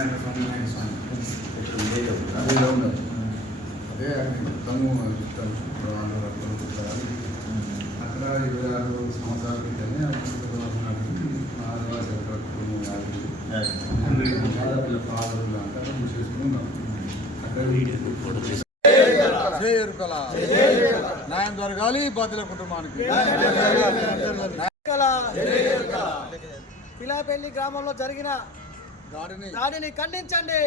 వినాయక స్వామి అదే ఉండదు. అదే మొత్తము ఇస్తాం అక్కడ 26 సంవత్సరాల క్రితమే ఆదివాసీ ఫాదర్లు అంతా చేసుకున్నాం. అక్కడ న్యాయం జరగాలి బాధ్యుల కుటుంబానికి. పిలాపల్లి గ్రామంలో జరిగిన దాడిని ఖండించండి.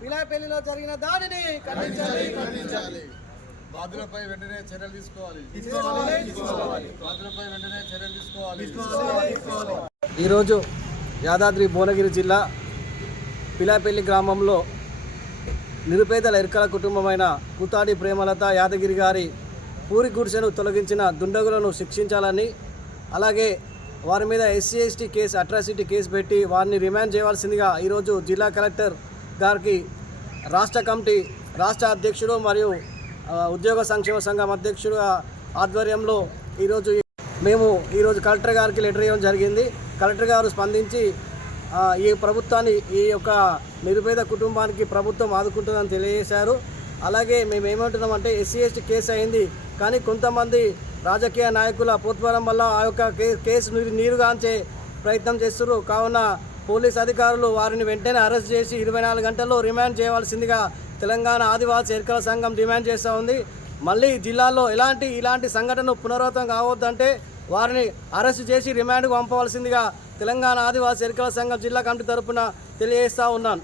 పిలాపల్లిలో జరిగిన దాడిని ఖండించాలి. బాధ్యులపై వెంటనే చర్యలు తీసుకోవాలి. బాధ్యులపై వెంటనే చర్యలు తీసుకోవాలి. ఈరోజు యాదాద్రి భువనగిరి జిల్లా పిలాపల్లి గ్రామంలో నిరుపేదల ఇర్కల కుటుంబమైన పుతాడి ప్రేమలత యాదగిరి గారి పూరి గుడిసెను తొలగించిన దుండగులను శిక్షించాలని, అలాగే వారి మీద SC ST case atrocity case పెట్టి వారిని రిమాండ్ చేయవలసిందిగా ఈరోజు జిల్లా కలెక్టర్ గారికి రాష్ట్ర కమిటీ రాష్ట్ర అధ్యక్షుడు మరియు ఉద్యోగ సంక్షేమ సంఘం అధ్యక్షుడు ఆధ్వర్యంలో మేము ఈరోజు కలెక్టర్ గారికి లెటర్ ఇవ్వడం జరిగింది. కలెక్టర్ గారు స్పందించి ఈ ప్రభుత్వాన్ని ఈ యొక్క నిరుపేద కుటుంబానికి ప్రభుత్వం ఆదుకుంటుందని తెలియజేశారు. అలాగే మేము ఏమంటున్నామంటే ఎస్సీ ఎస్టీ కేసు అయింది, కానీ కొంతమంది రాజకీయ నాయకుల పోత్వరం వల్ల ఆ యొక్క కేసు నీరుగాంచే ప్రయత్నం చేస్తున్నారు. కావున పోలీస్ అధికారులు వారిని వెంటనే అరెస్ట్ చేసి 24 గంటల్లో రిమాండ్ చేయవలసిందిగా తెలంగాణ ఆదివాసీ ఎర్కల సంఘం డిమాండ్ చేస్తూ ఉంది. మళ్ళీ జిల్లాలో ఇలాంటి సంఘటన పునరావృతం కావద్దంటే వారిని అరెస్ట్ చేసి రిమాండ్కు పంపవలసిందిగా తెలంగాణ ఆదివాసీ ఎర్కల సంఘం జిల్లా కమిటీ తరఫున తెలియజేస్తూ ఉన్నాను.